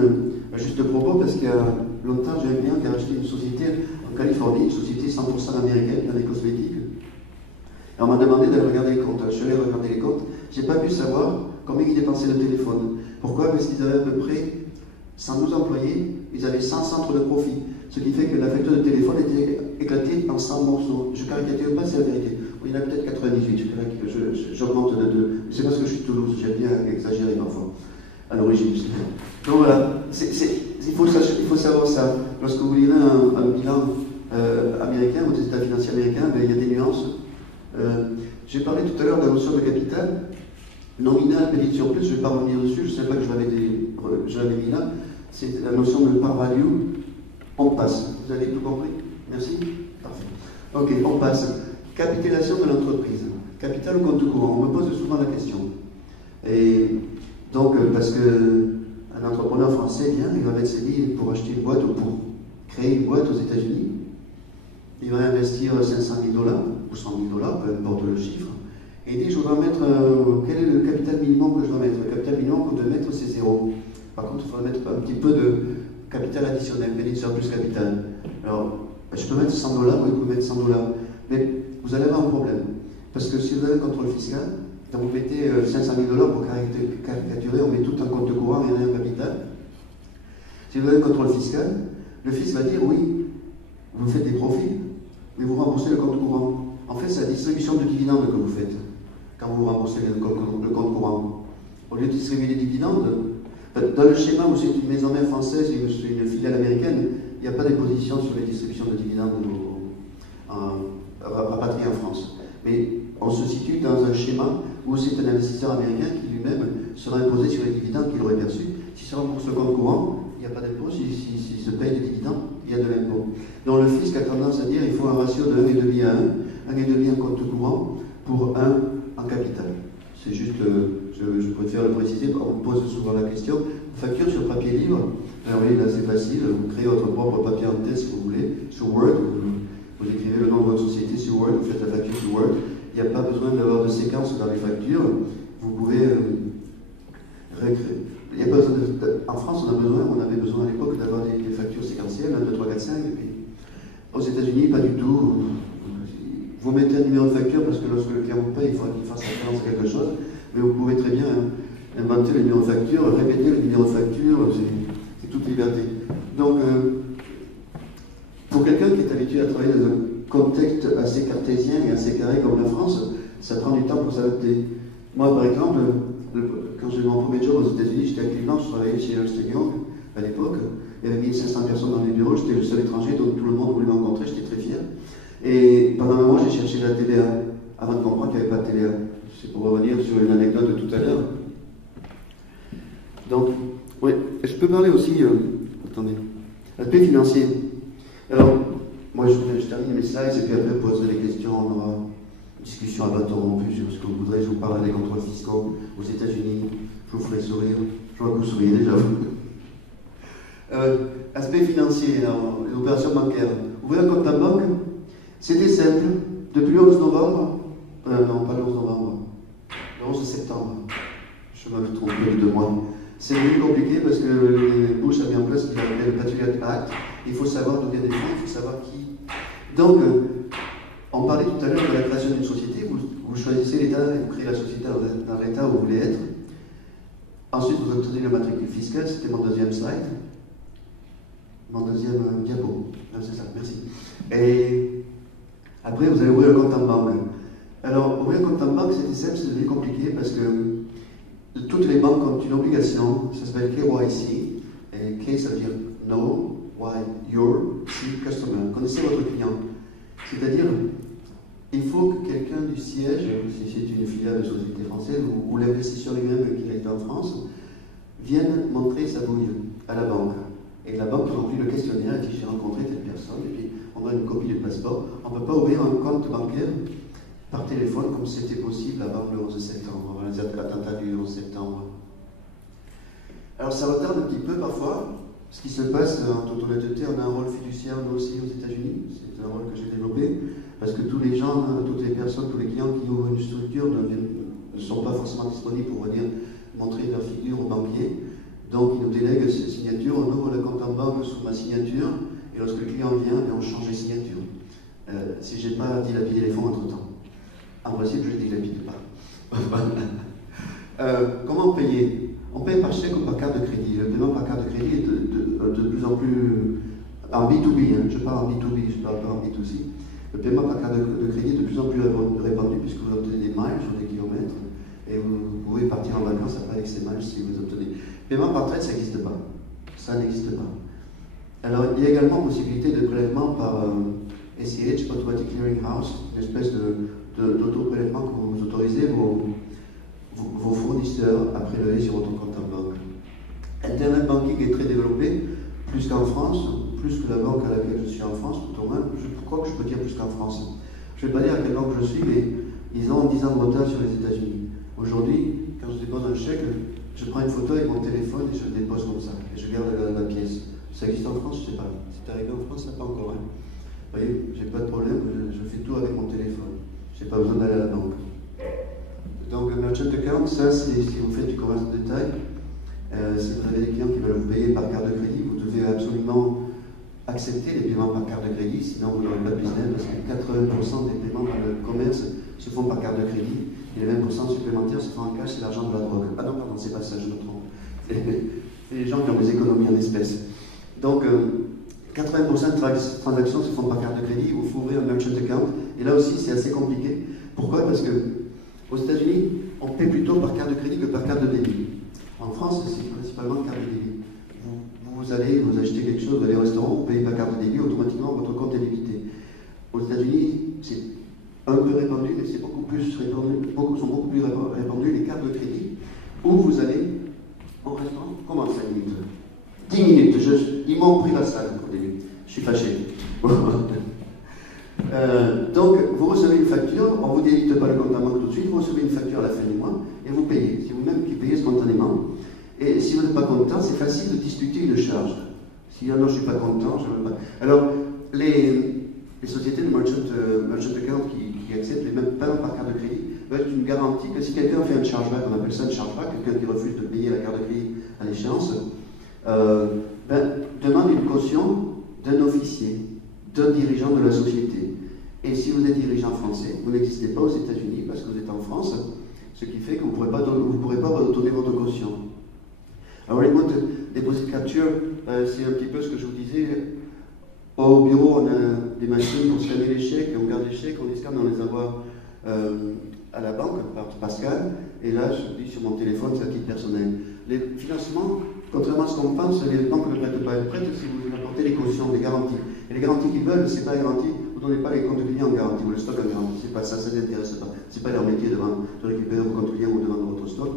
à juste propos parce qu'il y a longtemps, j'ai un client qui a acheté une société en Californie, une société 100% américaine dans les cosmétiques. Et on m'a demandé d'aller regarder les comptes. Je suis allé regarder les comptes. Je n'ai pas pu savoir combien ils dépensaient le téléphone. Pourquoi? Parce qu'ils avaient à peu près 112 employés, ils avaient 100 centres de profit. Ce qui fait que la facture de téléphone était éclatée en 100 morceaux. Je ne caricature pas, c'est la vérité. Il y en a peut-être 98, j'augmente de 2. C'est parce que je suis de Toulouse, j'aime bien exagérer parfois, à l'origine. Donc voilà, il faut savoir ça. Lorsque vous lirez un bilan américain ou des états financiers américains, ben, il y a des nuances. J'ai parlé tout à l'heure de la notion de capital. Nominal, payé sur plus, je ne vais pas revenir dessus, je ne sais pas que je l'avais mis là. C'est la notion de par value. On passe. Vous avez tout compris? Merci? Parfait. Ok, on passe. Capitalisation de l'entreprise. Capital ou compte courant? On me pose souvent la question. Et donc, parce qu'un entrepreneur français vient, il va mettre ses billes pour acheter une boîte ou pour créer une boîte aux États-Unis. Il va investir 500 000 $, ou 100 000 $, peu importe le chiffre. Et il dit, je dois mettre, quel est le capital minimum que je dois mettre? Le capital minimum que je dois mettre, c'est 0. Par contre, il faudra mettre un petit peu de capital additionnel, bénéfice plus capital. Alors, je peux mettre 100 $, oui, vous pouvez mettre 100 $. Mais vous allez avoir un problème. Parce que si vous avez un contrôle fiscal, quand vous mettez 500 000 $ pour caricaturer, on met tout en compte courant et rien en capital. Si vous avez un contrôle fiscal, le fisc va dire, oui, vous faites des profits, mais vous remboursez le compte courant. En fait, c'est la distribution de dividendes que vous faites quand vous remboursez le compte courant. Au lieu de distribuer des dividendes, dans le schéma où c'est une maison mère française et une filiale américaine, il n'y a pas d'imposition sur les distributions de dividendes rapatriés en France. Mais on se situe dans un schéma où c'est un investisseur américain qui lui-même sera imposé sur les dividendes qu'il aurait perçus. Si ça rembourse le compte courant, il n'y a pas d'impôt. S'il se paye des dividendes, il y a de l'impôt. Donc le fisc a tendance à dire qu'il faut un ratio de 1,5 à 1, 1,5 en compte courant pour 1 en capital. C'est juste, je préfère le préciser, on me pose souvent la question. Facture sur papier libre, alors oui, là c'est facile, vous créez votre propre papier en tête si vous voulez, sur Word, vous écrivez le nom de votre société sur Word, vous faites la facture sur Word, il n'y a pas besoin d'avoir de séquence dans les factures, vous pouvez réécrire. Il y a pas besoin en France, on avait besoin à l'époque d'avoir des factures séquentielles, 1, 2, 3, 4, 5, et puis aux États-Unis, pas du tout. Vous mettez un numéro de facture parce que lorsque le client vous paye, il faut qu'il fasse référence à quelque chose, mais vous pouvez très bien inventer le numéro de facture, répéter le numéro de facture, c'est toute liberté. Donc, pour quelqu'un qui est habitué à travailler dans un contexte assez cartésien et assez carré comme la France, ça prend du temps pour s'adapter. Moi, par exemple, quand j'ai eu mon premier job aux États-Unis, j'étais à Cleveland, je travaillais chez Ernst & Young à l'époque. Il y avait 1500 personnes dans les bureaux, j'étais le seul étranger, donc tout le monde voulait me rencontrer, j'étais très fier. Et pendant un moment, j'ai cherché la TVA, avant de comprendre qu'il n'y avait pas de TVA. C'est pour revenir sur une anecdote de tout à l'heure. Donc, oui, je peux parler aussi, attendez, l'aspect financier. Alors, moi je termine mes slides et puis après vous poserez des questions, on aura une discussion à bâton rompu sur ce que vous voudrez. Je vous parlerai des contrôles fiscaux aux États-Unis, je vous ferai sourire, je vois que vous souriez déjà. Aspect financier, les opérations bancaires. Ouvrir un compte en banque, c'était simple. Depuis le 11 novembre, non pas le 11 novembre, le 11 septembre, je me trompe de 2 mois. C'est plus compliqué parce que Bush a mis en place ce qu'il appelait le Patriot Act. Il faut savoir d'où viennent les fonds, il faut savoir qui. Donc, on parlait tout à l'heure de la création d'une société. Vous choisissez l'État et vous créez la société dans l'État où vous voulez être. Ensuite, vous obtenez le matricule fiscal. C'était mon deuxième slide. Mon deuxième diapo. C'est ça, merci. Et après, vous allez ouvrir un compte en banque. Alors, ouvrir un compte en banque, c'était simple, c'est devenu compliqué parce que toutes les banques ont une obligation, ça s'appelle KYC. Et K, ça veut dire Know Why Your Customer. Connaissez votre client. C'est-à-dire, il faut que quelqu'un du siège, si c'est une filiale de société française ou l'investisseur lui-même qui est en France, vienne montrer sa bouille à la banque. Et la banque remplit le questionnaire et dit j'ai rencontré telle personne, et puis on donne une copie du passeport. On ne peut pas ouvrir un compte bancaire par téléphone comme c'était possible avant le 11 septembre, avant les attentats du 11 septembre. Alors ça retarde un petit peu parfois. Ce qui se passe, en toute honnêteté, on a un rôle fiduciaire nous aussi aux États-Unis. C'est un rôle que j'ai développé parce que tous les gens, toutes les personnes, tous les clients qui ouvrent une structure ne sont pas forcément disponibles pour venir montrer leur figure au banquier. Donc ils nous délèguent ces signatures, on ouvre le compte en banque sous ma signature et lorsque le client vient, on change les signatures. Si je n'ai pas dilapidé les fonds entre-temps. En principe, je ne dilapide pas. Comment payer? On paye par chèque ou par carte de crédit. Le paiement par carte de crédit est de plus en plus en B2B. Hein. Je parle en B2B, je ne parle pas en B2C. Le paiement par carte de crédit est de plus en plus répandu puisque vous obtenez des miles ou des kilomètres et vous pouvez partir en vacances après avec ces miles si vous obtenez. Paiement par traite, ça n'existe pas. Ça n'existe pas. Alors, il y a également possibilité de prélèvement par ACH, Automatic Clearing House, une espèce d'auto-prélèvement que vous autorisez vos fournisseurs à prélever sur votre compte en banque. Internet banking est très développé, plus qu'en France, plus que la banque à laquelle je suis en France, tout au moins. Je crois que je peux dire plus qu'en France. Je ne vais pas dire à quelle banque je suis, mais ils ont 10 ans de retard sur les États-Unis. Aujourd'hui, quand je dépose un chèque, je prends une photo avec mon téléphone et je le dépose comme ça. Et je garde la pièce. Ça existe en France, je ne sais pas. C'est arrivé en France, ça pas encore. Hein. Vous voyez, j'ai pas de problème, je fais tout avec mon téléphone. Je n'ai pas besoin d'aller à la banque. Donc, Merchant Account, ça c'est si vous faites du commerce de détail. Si vous avez des clients qui veulent vous payer par carte de crédit, vous devez absolument accepter les paiements par carte de crédit, sinon vous n'aurez pas de business, parce que 80% des paiements dans le commerce se font par carte de crédit, et les 20% supplémentaires se font en cash, c'est l'argent de la drogue. Ah non, pardon, c'est pas ça, je me trompe. C'est les gens qui ont des économies en espèces. Donc, 80% de transactions se font par carte de crédit, il faut ouvrir un Merchant Account, et là aussi c'est assez compliqué. Pourquoi? Parce que aux États-Unis, on paie plutôt par carte de crédit que par carte de débit. En France, c'est principalement carte de débit. Vous allez, vous achetez quelque chose, vous allez au restaurant, vous payez par carte de débit, automatiquement votre compte est débité. Aux États-Unis, c'est un peu répandu, mais c'est beaucoup plus répandu, sont beaucoup plus répandues les cartes de crédit, où vous allez au restaurant. Comment 5 minutes? 10 minutes, ils m'ont pris la salle au début. Je suis fâché. Donc, vous recevez une facture, on ne vous débite pas le compte en banque tout de suite, vous recevez une facture à la fin du mois et vous payez. C'est vous-même qui payez spontanément. Et si vous n'êtes pas content, c'est facile de discuter une charge. Si non, je ne suis pas content, je ne veux pas. Alors, les sociétés de merchant account qui acceptent les mêmes paiements par carte de crédit veulent une garantie que si quelqu'un fait un chargeback, on appelle ça un chargeback, quelqu'un qui refuse de payer la carte de crédit à l'échéance, demande une caution d'un officier, d'un dirigeant de la société. Et si vous êtes dirigeant français, vous n'existez pas aux États-Unis parce que vous êtes en France, ce qui fait que vous ne pourrez pas donner votre caution. Alors, remote deposit capture, c'est un petit peu ce que je vous disais. Au bureau, on a des machines pour scanner les chèques, et on garde les chèques, on les scanne, on les envoie à la banque par Pascal. Et là, je vous dis sur mon téléphone, c'est à titre personnel. Les financements, contrairement à ce qu'on pense, les banques ne prêtent pas. Elles prêtent si vous apportez les cautions, des garanties. Et les garanties qu'ils veulent, c'est pas les garanties. Vous ne donnez pas les comptes clients en garantie ou le stock en garantie. C'est pas ça, ça ne les intéresse pas. C'est pas leur métier de récupérer vos comptes clients ou de vendre votre stock.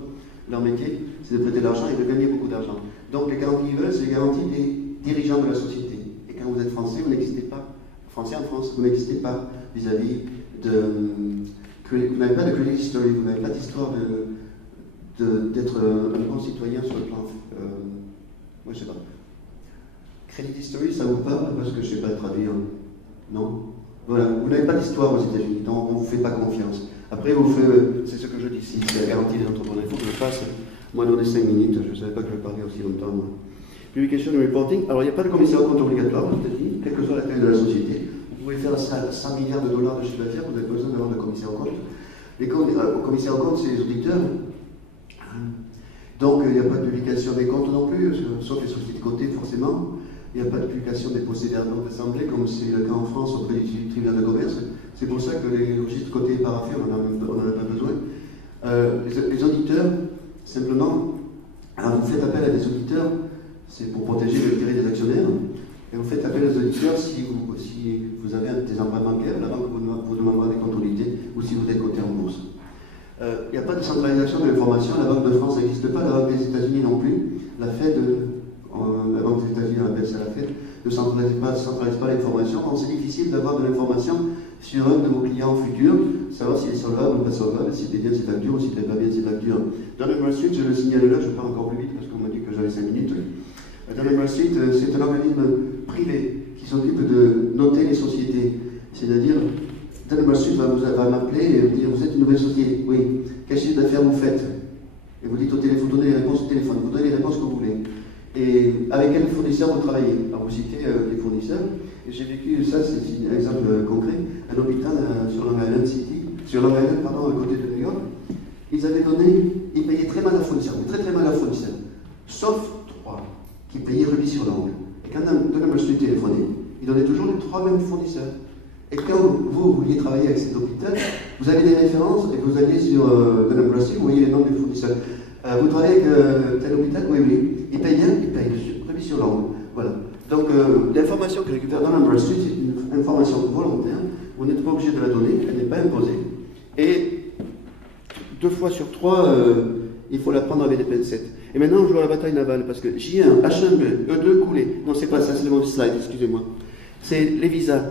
Leur métier, c'est de prêter de l'argent et de gagner beaucoup d'argent. Donc les garanties qu'ils veulent, c'est les garanties des dirigeants de la société. Et quand vous êtes français, vous n'existez pas. Français en France, vous n'existez pas vis-à-vis de. Vous n'avez pas de credit history, vous n'avez pas d'histoire d'être un bon citoyen sur le plan. Moi, je sais pas. Credit history, ça vous parle parce que je ne sais pas le traduire. Non? Voilà, vous n'avez pas d'histoire aux États-Unis, donc on ne vous fait pas confiance. Après, c'est ce que je dis ici, c'est la garantie des entrepreneurs. Il faut que je fasse moins de 5 minutes, je ne savais pas que je parlais aussi longtemps. Moi. Publication and reporting, alors il n'y a pas de commissaire au compte obligatoire aux États-Unis, quelle que soit la taille de la société. Vous pouvez faire 100 milliards de dollars de chiffre d'affaires, vous n'avez pas besoin d'avoir de commissaire au compte. Les commissaires au compte, c'est les auditeurs. Donc il n'y a pas de publication des comptes non plus, sauf les sociétés cotées forcément. Il n'y a pas de publication des procès-verbaux d'assemblée, comme c'est le cas en France auprès du tribunal de commerce. C'est pour ça que les registres cotés par affaires, on n'en a pas besoin. Les auditeurs, simplement, alors vous faites appel à des auditeurs, c'est pour protéger l'intérêt des actionnaires, et vous faites appel aux auditeurs si vous avez des emprunts bancaires, la banque vous demandera des comptabilités, ou si vous êtes coté en bourse. Il n'y a pas de centralisation de l'information, la Banque de France n'existe pas, la Banque des États-Unis non plus, la Fed. La Banque des États-Unis, on appelle ça la Fed. ne centralise pas l'information. Donc c'est difficile d'avoir de l'information sur un de vos clients futurs, savoir s'il est solvable ou pas solvable, s'il paye bien ses factures ou s'il ne paye pas bien ses factures. Dans le Street, je le signale là, je parle encore plus vite parce qu'on m'a dit que j'avais 5 minutes. Dans le Street, c'est un organisme privé qui s'occupe de noter les sociétés. C'est-à-dire, Dun & Bradstreet va m'appeler et me dire, vous êtes une nouvelle société, oui, quel chiffre d'affaires vous faites? Et vous dites au téléphone, vous donnez les réponses au téléphone, vous donnez les réponses que vous voulez. Et avec quel fournisseur vous travaillez? Alors vous citez les fournisseurs. Et j'ai vécu, ça c'est un exemple concret, un hôpital sur Long Island à côté de New York. Ils payaient très mal leurs fournisseurs, mais très mal leurs fournisseurs. Sauf 3 qui payaient rubis sur l'ongle. Et quand Dun & Bradstreet téléphonait, ils donnaient toujours les 3 mêmes fournisseurs. Et quand vous vouliez travailler avec cet hôpital, vous avez des références et vous alliez sur Dun & Bradstreet, vous voyez les noms des fournisseurs. Vous travaillez avec tel hôpital? Oui. Il paye bien, il paye rubis sur l'ongle. Voilà. Donc l'information que récupère Dun & Bradstreet, c'est une information volontaire. Vous n'êtes pas obligé de la donner, elle n'est pas imposée. Et 2 fois sur 3, il faut la prendre avec des pincettes. Et maintenant, on joue à la bataille navale, parce que J1, H1B, E2, coulé. Non, c'est pas ça, c'est le mauvais slide, excusez-moi. C'est les visas.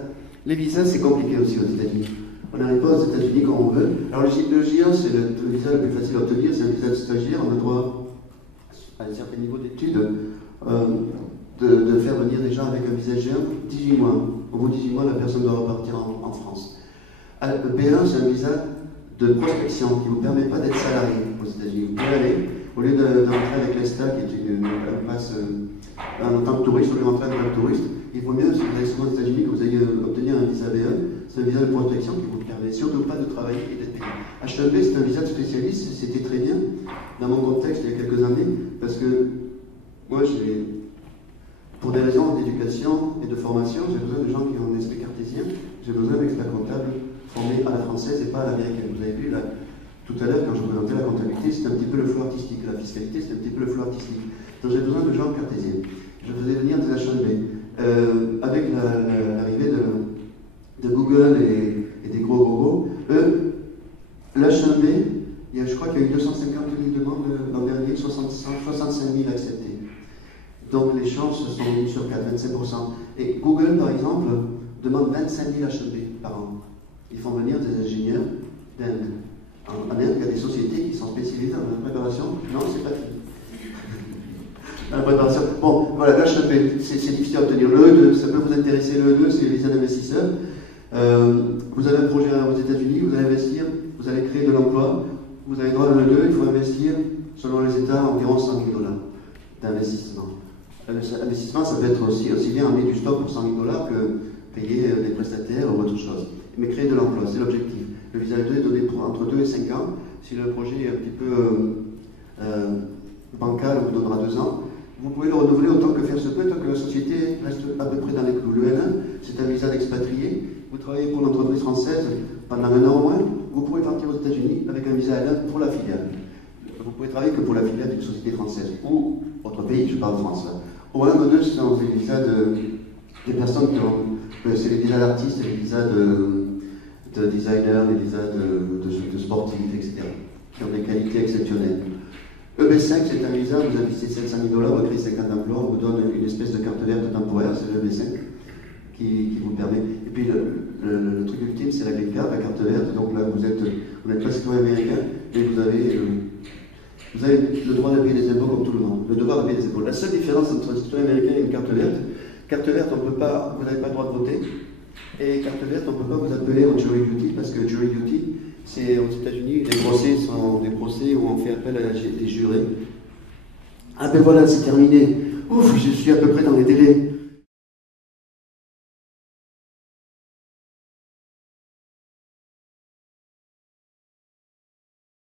Les visas, c'est compliqué aussi aux États-Unis. On n'arrive pas aux États-Unis comme on veut. Alors, le J1, c'est le visa le plus facile à obtenir, c'est un visa de stagiaire. On a droit à un certain niveau d'études de faire venir des gens avec un visa G1 pour 18 mois. Au bout de 18 mois, la personne doit repartir en France. Le B1, c'est un visa de prospection qui ne vous permet pas d'être salarié aux États-Unis. Vous pouvez aller, au lieu d'entrer avec l'ESTA, qui est une passe en tant que touriste, au lieu d'entrer en tant que touriste, il vaut mieux, si vous allez souvent aux États-Unis, que vous ayez obtenir un visa B1. C'est un visa de prospection qui vous permet surtout pas de travailler et d'être payé. H1B, c'est un visa de spécialiste, c'était très bien dans mon contexte il y a quelques années, parce que moi, pour des raisons d'éducation et de formation, j'ai besoin de gens qui ont un esprit cartésien, j'ai besoin d'experts comptables formés à la française et pas à l'américaine. Vous avez vu là, tout à l'heure, quand je présentais la comptabilité, c'est un petit peu le flou artistique. La fiscalité, c'est un petit peu le flou artistique. Donc j'ai besoin de gens cartésiens. Je faisais venir des H1B. Avec l'arrivée de Google et des gros robots, l'H1B, je crois qu'il y a eu 250 000 demandes l'an dernier, 65 000 acceptées. Donc les chances sont 1 sur 4, 25%. Et Google, par exemple, demande 25 000 H1B par an. Ils font venir des ingénieurs d'Inde. En Inde, il y a des sociétés qui sont spécialisées dans la préparation. Non, c'est pas fini. Dans la préparation. Bon, voilà, l'H1B, c'est difficile à obtenir. Le E2, ça peut vous intéresser. Le E2, c'est les investisseurs. Vous avez un projet aux États-Unis, vous allez investir, vous allez créer de l'emploi. Vous avez droit à l'E2, il faut investir, selon les États, environ 100 000 $ d'investissement. L'investissement, ça peut être aussi bien emmener du stock pour 100 000 $ que payer des prestataires ou autre chose. Mais créer de l'emploi, c'est l'objectif. Le visa 2 est donné pour entre 2 et 5 ans. Si le projet est un petit peu bancal, on vous donnera 2 ans. Vous pouvez le renouveler autant que faire se peut, tant que la société reste à peu près dans les clous. Le L1, c'est un visa d'expatrié. Vous travaillez pour une entreprise française pendant 1 an au moins. Vous pouvez partir aux États-Unis avec un visa L1 pour la filiale. Vous pouvez travailler que pour la filiale d'une société française ou autre pays, je parle de France. Au L1 ou 2, c'est les visas des personnes qui ont. C'est les visas d'artistes, les visas de designers, les visas de sportifs, etc., qui ont des qualités exceptionnelles. EB5, c'est un visa, vous investissez 700 000 $, vous créez 50 emplois, on vous donne une espèce de carte verte temporaire, c'est le EB5, qui vous permet. Et puis le truc ultime, c'est la green card, la carte verte, donc là vous n'êtes pas citoyen américain, mais vous avez le droit de payer des impôts comme tout le monde, le devoir de payer des impôts. La seule différence entre un citoyen américain et une carte verte, vous n'avez pas le droit de voter. Et carte verte, on ne peut pas vous appeler en jury duty, parce que jury duty, c'est aux États-Unis, les procès sont des procès où on fait appel à des jurés. Ah ben voilà, c'est terminé. Ouf, je suis à peu près dans les délais.